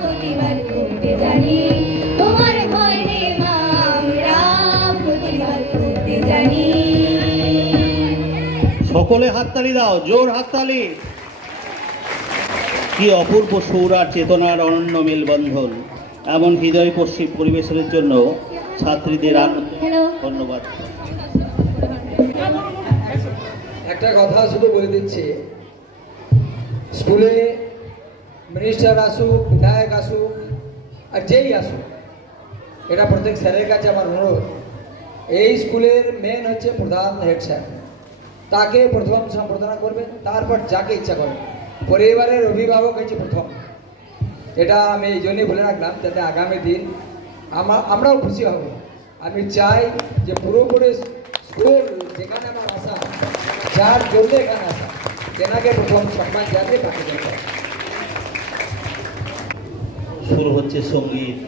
প্রতিবাদ করতে জানি। তোমার ভয় নেই মা, আমরা প্রতিবাদ করতে জানি। সকলে হাততালি দাও, জোর হাততালি। কি অপূর্ব সুর আর চেতনার অনন্য মেলবন্ধন। এমন হৃদয়স্পর্শী পরিবেশনের জন্য ছাত্রীদের আনন্দ। ধন্যবাদ। একটা কথা শুধু বলে দিচ্ছি, স্কুলে মিনিস্টার আসুক, বিধায়ক আসুক, আর যেই আসুক, এটা প্রত্যেক স্যারের কাছে আমার অনুরোধ, এই স্কুলের মেন হচ্ছে প্রধান হেড স্যার, তাকে প্রথম সম্বর্ধনা করবেন, তারপর যাকে ইচ্ছা করবেন। পরিবারের অভিভাবক হচ্ছে প্রথম। এটা আমি এই জন্যই বলে রাখলাম যাতে আগামী দিন আমরাও খুশি হব। আমি চাই যে পুরোপুরি স্কুল যেখানে আমার আশা, যার জন্য এখানে আসা, তেনাকে প্রথম সম্মান জানিয়ে তাকে দেওয়া। শুরু হচ্ছে সঙ্গীত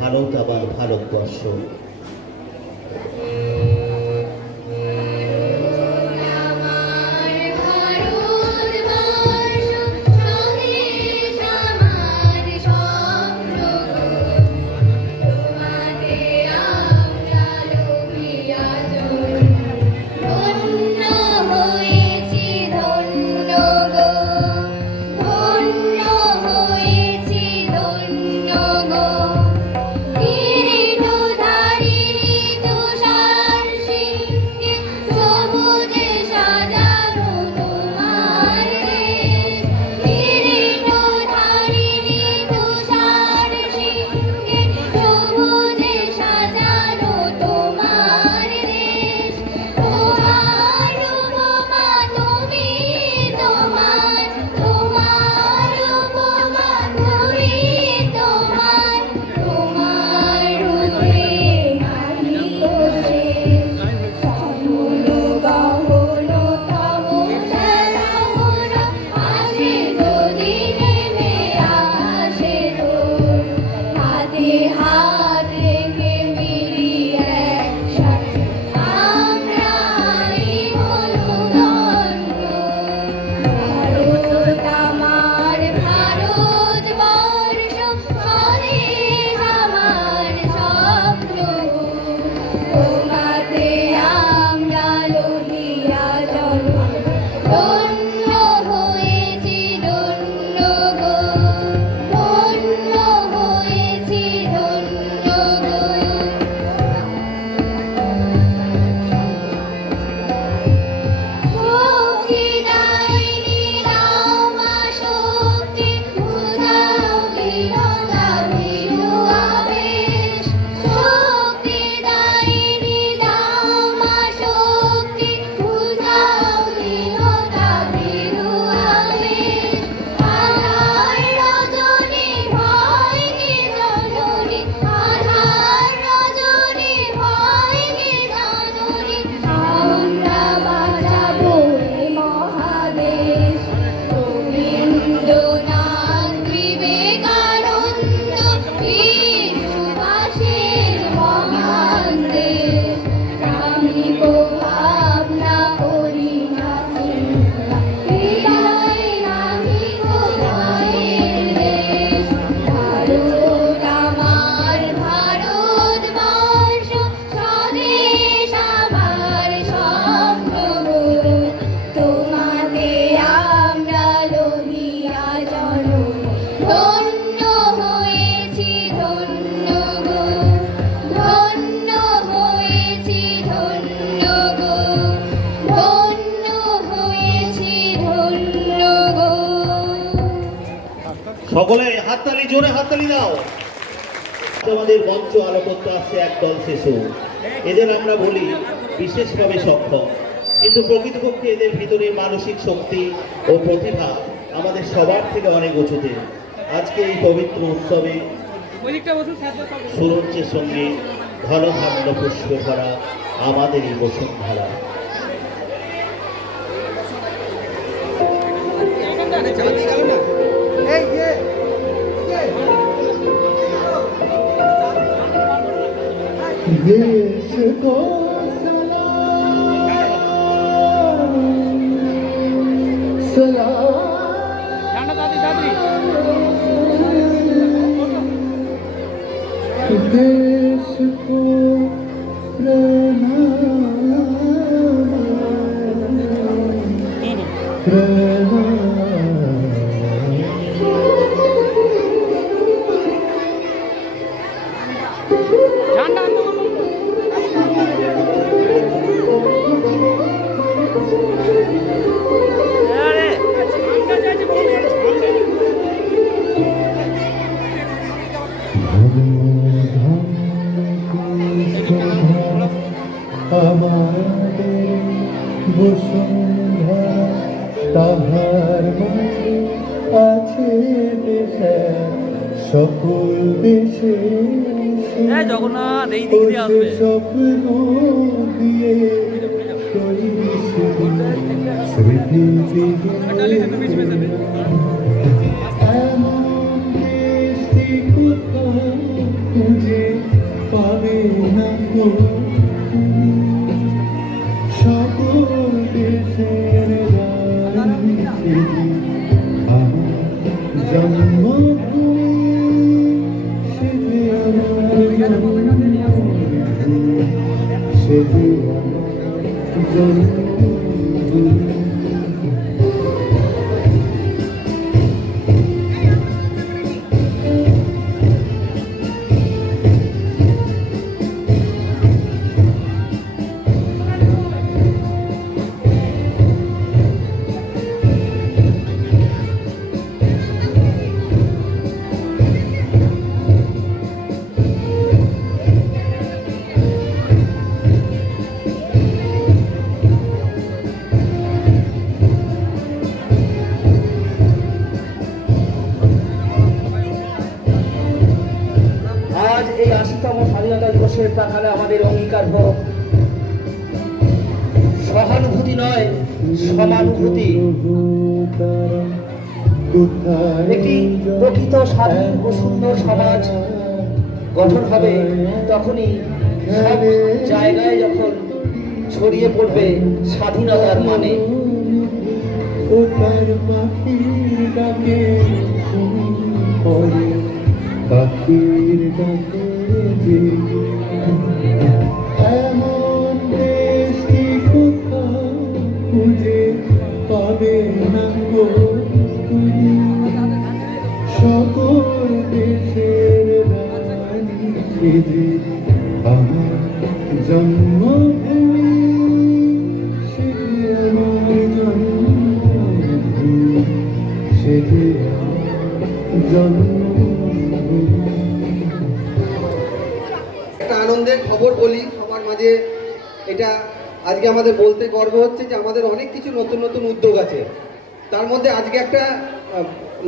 ভারত আবার ভারতবর্ষ। সকলে হাততালি, জোরে হাততালি দাও। আমাদের মঞ্চ আলো করতে আসছে একদল শিশু। এদের আমরা বলি বিশেষভাবে সক্ষম, কিন্তু প্রকৃতপক্ষে এদের ভিতরে মানসিক শক্তি ও প্রতিভা আমাদের সবার থেকে অনেক উঁচুতে। আজকে এই পবিত্র উৎসবে সুরঞ্চের সঙ্গে ঘন ভাগ্য পুষ্প ভরা আমাদের এই বসুন্ধরা। देश को देश को আমাদের বসুন্ধরা তাহার মধ্যে আছে দেশে সকল দেশে জগন্নাথ এই দিক দিয়ে আসবে। স্বপ্ন দিয়ে তৈরি স্মৃতি খুঁজে পাবে না সকল দেশের জন্মভূমি সেজে আমার সেজে জন্মভূমি। আজ এই ৮০তম স্বাধীনতা দিবসের প্রাকালে আমাদের অঙ্গীকার হোক সহানুভূতি নয় সমানুভূতি। একটি প্রকৃত স্বাধীন ও সুন্দর সমাজ গঠন হবে তখনই সব জায়গায় যখন ছড়িয়ে পড়বে স্বাধীনতার মানে। পাখির ডাকে এমন দেশটি কোথাও খুঁজে পাবে না গো তুমি, সকল দেশের রানী সেজে আমার জন্মভূমি সেজে আমার জন্মভূমি সেজে আমার জন্মভূমি। একটা আনন্দের খবর বলি সবার মাঝে, এটা আজকে আমাদের বলতে গর্ব হচ্ছে যে আমাদের অনেক কিছু নতুন নতুন উদ্যোগ আছে। তার মধ্যে আজকে একটা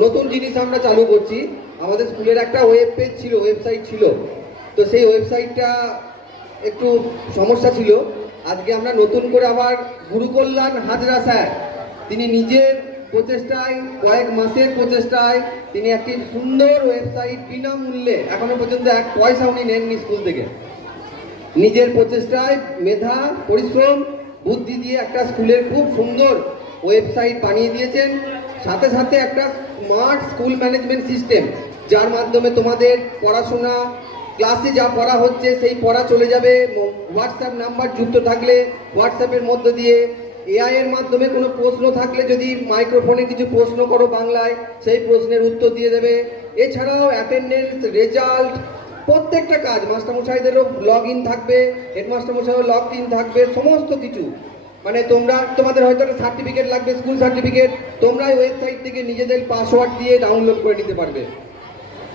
নতুন জিনিস আমরা চালু করছি। আমাদের স্কুলের একটা ওয়েব পেজ ছিল, ওয়েবসাইট ছিল, তো সেই ওয়েবসাইটটা একটু সমস্যা ছিল। আজকে আমরা নতুন করে আবার গুরুকল্যাণ হাজরা স্যার, তিনি নিজের প্রচেষ্টায়, কয়েক মাসের প্রচেষ্টায় তিনি একটি সুন্দর ওয়েবসাইট বিনামূল্যে, এখনো পর্যন্ত 1 পয়সা উনি নেননি স্কুল থেকে, নিজের প্রচেষ্টায় মেধা পরিশ্রম বুদ্ধি দিয়ে একটা স্কুলের খুব সুন্দর ওয়েবসাইট বানিয়ে দিয়েছেন। সাথে সাথে একটা স্মার্ট স্কুল ম্যানেজমেন্ট সিস্টেম, যার মাধ্যমে তোমাদের পড়াশোনা ক্লাসে যা পড়া হচ্ছে সেই পড়া চলে যাবে। হোয়াটসঅ্যাপ নাম্বার যুক্ত থাকলে হোয়াটসঅ্যাপের মধ্য দিয়ে এআই এর মাধ্যমে কোনো প্রশ্ন থাকলে যদি মাইক্রোফোনে কিছু প্রশ্ন করো বাংলায়, সেই প্রশ্নের উত্তর দিয়ে দেবে। এছাড়াও অ্যাটেন্ডেন্স, রেজাল্ট, প্রত্যেকটা কাজ মাস্টারমশাইদেরও লগ ইন থাকবে, হেডমাস্টারমশাইও লগ ইন থাকবে, সমস্ত কিছু। মানে তোমাদের হয়তো একটা সার্টিফিকেট লাগবে, স্কুল সার্টিফিকেট, তোমরা ওয়েবসাইট থেকে নিজেদের পাসওয়ার্ড দিয়ে ডাউনলোড করে নিতে পারবে।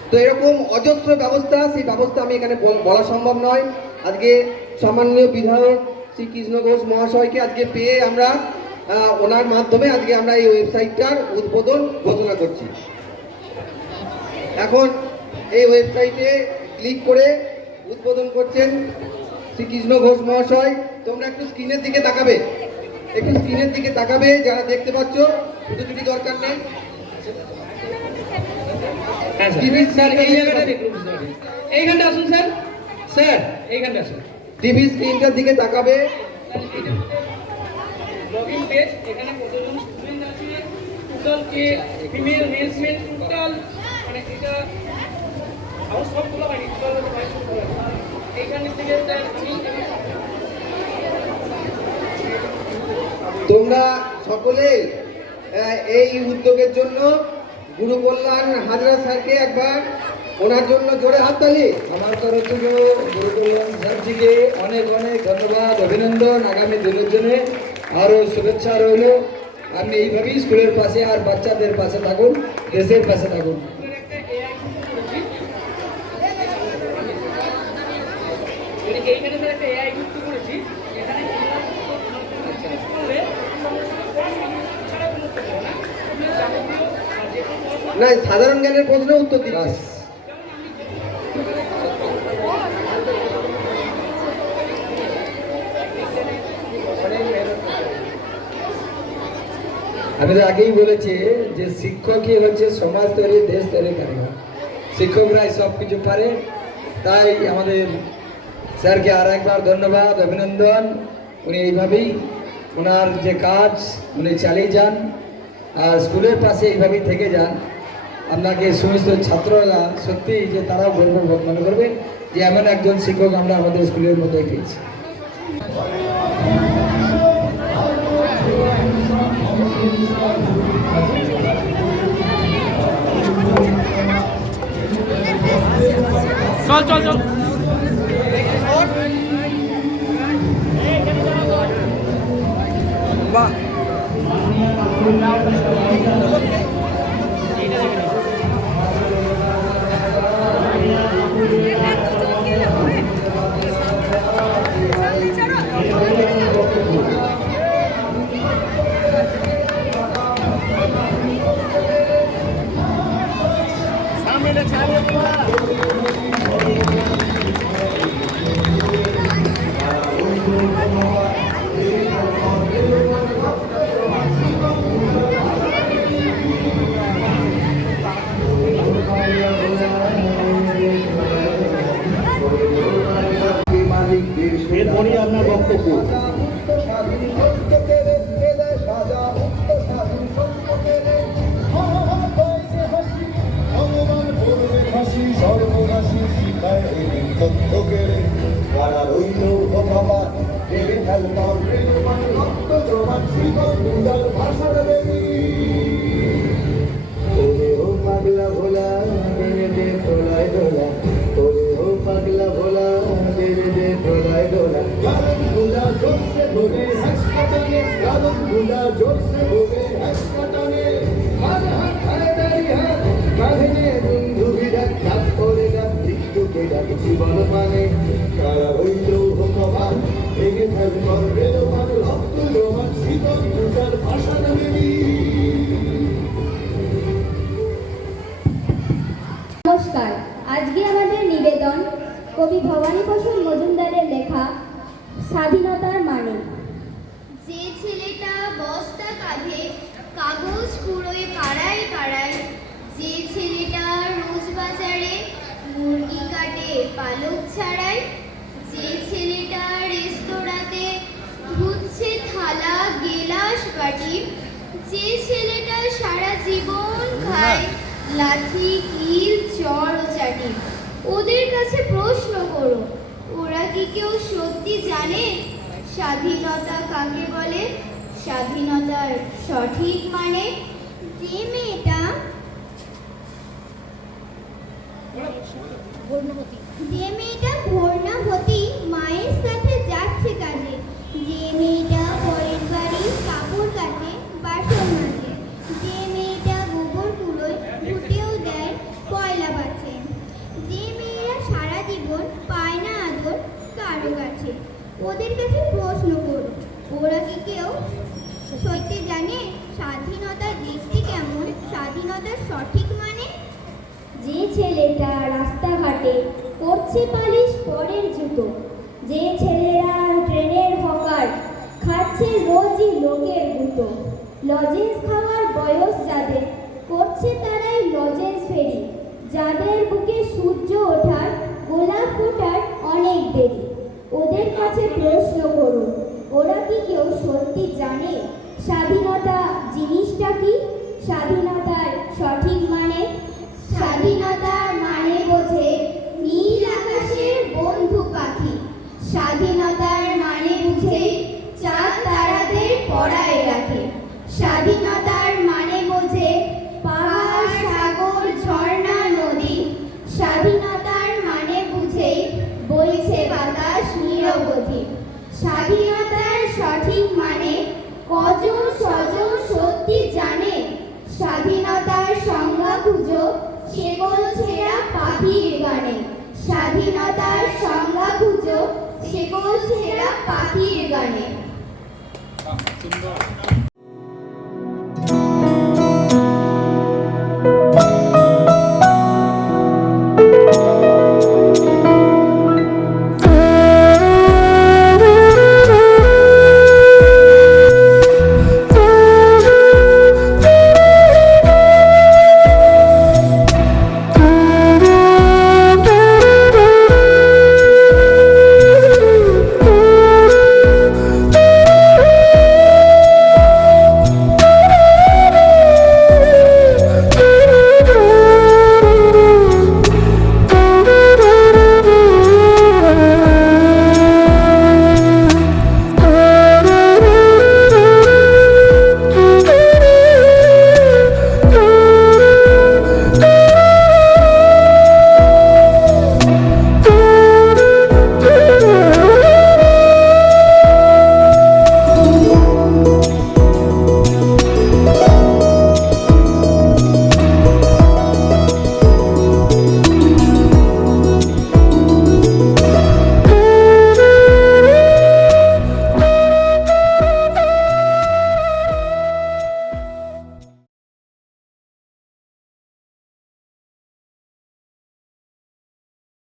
তো এরকম অজস্র ব্যবস্থা, সেই ব্যবস্থা আমি এখানে বলা সম্ভব নয়। আজকে সম্মানীয় বিধায়ক শ্রী কৃষ্ণ ঘোষ মহাশয়কে আজকে পেয়ে আমরা ওনার মাধ্যমে আজকে আমরা এই ওয়েবসাইটটার উদ্বোধন ঘোষণা করছি। এখন এই ওয়েবসাইটে ক্লিক করে উদ্বোধন করছেন শ্রী কৃষ্ণ ঘোষ মহাশয়। তোমরা একটু স্ক্রিনের দিকে তাকাবে, একটু স্ক্রিনের দিকে তাকাবে, যারা দেখতে পাচ্ছ, ছুটোছুটি দরকার নেই। টিভির স্যার এই জায়গাটা দেখুন, এইখানটা আসুন স্যার, স্যার এইখানটা আসুন। টিভি স্ক্রিনটার দিকে তাকাবে। লগইন পেজ, এখানে কতজন স্টুডেন্ট আছে, টোটাল কে ফিমেল মেল মেল টোটাল, মানে এটা হাউস সবগুলো হয় টোটাল 22 এইখানে থেকে তোমরা সকলেই এই উদ্যোগের জন্য গুরু কল্যাণ হাজরা স্যারকে একবার ওনার জন্য জোরে হাততালি। আমার তরফ থেকে গুরু কল্যাণ স্যারজিকে অনেক অনেক ধন্যবাদ, অভিনন্দন। আগামী দিনের জন্য আরও শুভেচ্ছা রইল। আপনি এইভাবেই স্কুলের পাশে আর বাচ্চাদের পাশে থাকুন, দেশের পাশে থাকুন। এইখানে স্যার একটা এআই যুক্ত করেছি, এখানে না, সাধারণ জ্ঞানের প্রশ্ন উত্তর দিচ্ছি। আমি তো আগেই বলেছি যে শিক্ষকই হচ্ছে সমাজ তৈরি, দেশ তৈরি কারিগর। শিক্ষকরাই সব কিছু পারে। তাই আমাদের স্যারকে আর একবার ধন্যবাদ, অভিনন্দন। উনি এইভাবেই ওনার যে কাজ উনি চালিয়ে যান, আর স্কুলের পাশে এইভাবেই থেকে যান। আপনাকে সমস্ত ছাত্ররা সত্যি যে তারাও গর্ব মনে করবে যে এমন একজন শিক্ষক আমরা আমাদের স্কুলের মধ্যে পেয়েছি। চল চল চল বাহ এরপরই আপনার বক্তব্য। সর্বনাশী শিখায় তথ্য কেড়ে কারা রইল ভগবান দেবে খেলবার প্রেরমান রক্ত জমান শিকল দুলার ভাষার দেবী ওরে ও পাগলা ভোলা দেরে দে দোলায় দোলা ওরে ও পাগলা ভোলা দেরে দে দোলায় দোলা গান গুলা জোরসে ধরে হাসপাতালে গান গুলা জোরসে ধরে হাসপাতালে হাত হাত হাত দাঁড়ি হাত কাঁধে বন্ধু বিরাট চাপ করে গান মৃত্যুকে ডাক জীবন মানে কারা রইল ভগবান ভেঙে ফেলবার বেরোবার রক্ত জমান শীতল পূজার ভাষা দেবী। নমস্কার। আজকে আমাদের নিবেদন কবি ভবানীভূষণ মজুমদারের লেখা স্বাধীনতার মানে। যে ছেলেটা বস্তা কাঁধে কাগজ কুড়োয় পাড়ায় পাড়ায়, যে ছেলেটা রোজ বাজারে মুরগি কাটে পালক ছাড়ায়, যে ছেলেটা রেস্তোরাঁতে ধুচ্ছে থালা গেলাস বাটি, যে ছেলেটা সারা জীবন খায় লাঠি কিল চড় ও চাটি, ওদের কাছে প্রশ্ন করো, ওরা কি কেউ সত্যি জানে স্বাধীনতা কাকে বলে, স্বাধীনতার সঠিক মানে? যে মেয়েটা ভর্ণাবতী মায়ের সাথে যাচ্ছে কাজে, যে মেয়েটা পরের বাড়ি কাপড় কাচে বাসন মাজে, যে মেয়েটা গোবর কুড়োয় ঘুটেও দেয় কয়লা বাঁচে, কারো কাছে। ওদের কাছে প্রশ্ন করুন, ওরা কি কেউ সত্যি জানে স্বাধীনতা দেখতে কেমন, স্বাধীনতার সঠিক মানে? যে ছেলেটা রাস্তাঘাটে করছে পালিশ পরের জুতো, যে ছেলেরা ট্রেনের হকার খাচ্ছে রোজই লোকের গুঁতো, লজেন্স খাওয়ার বয়স যাদের করছে তারাই লজেন্স ফেরি, যাদের বুকে সূর্য ওঠার গোলাপ ফোটার অনেক দেরি, ওদের কাছে প্রশ্ন করুন, ওরা কি কেউ সত্যি জানে স্বাধীনতা জিনিসটা কি, স্বাধীনতার সঠিক মানে? স্বাধীনতার মানে বোঝে নীল আকাশের বন্ধু পাখি, স্বাধীনতার মানে বুঝে চাঁদ তারাদের পড়ায় রাখে, স্বাধীনতার মানে বোঝে পাহাড় সাগর ঝর্ণা নদী, স্বাধীনতার মানে বুঝে বইছে বাতাস নিরবধি, স্বাধীনতার সঠিক মানে কজন স্বজন সত্যি জানে, স্বাধীনতার সংজ্ঞা খুঁজো সেকল ছেঁড়া পাখির গানে, স্বাধীনতার সংজ্ঞা খুঁজো সেকল ছেঁড়া পাখির গানে।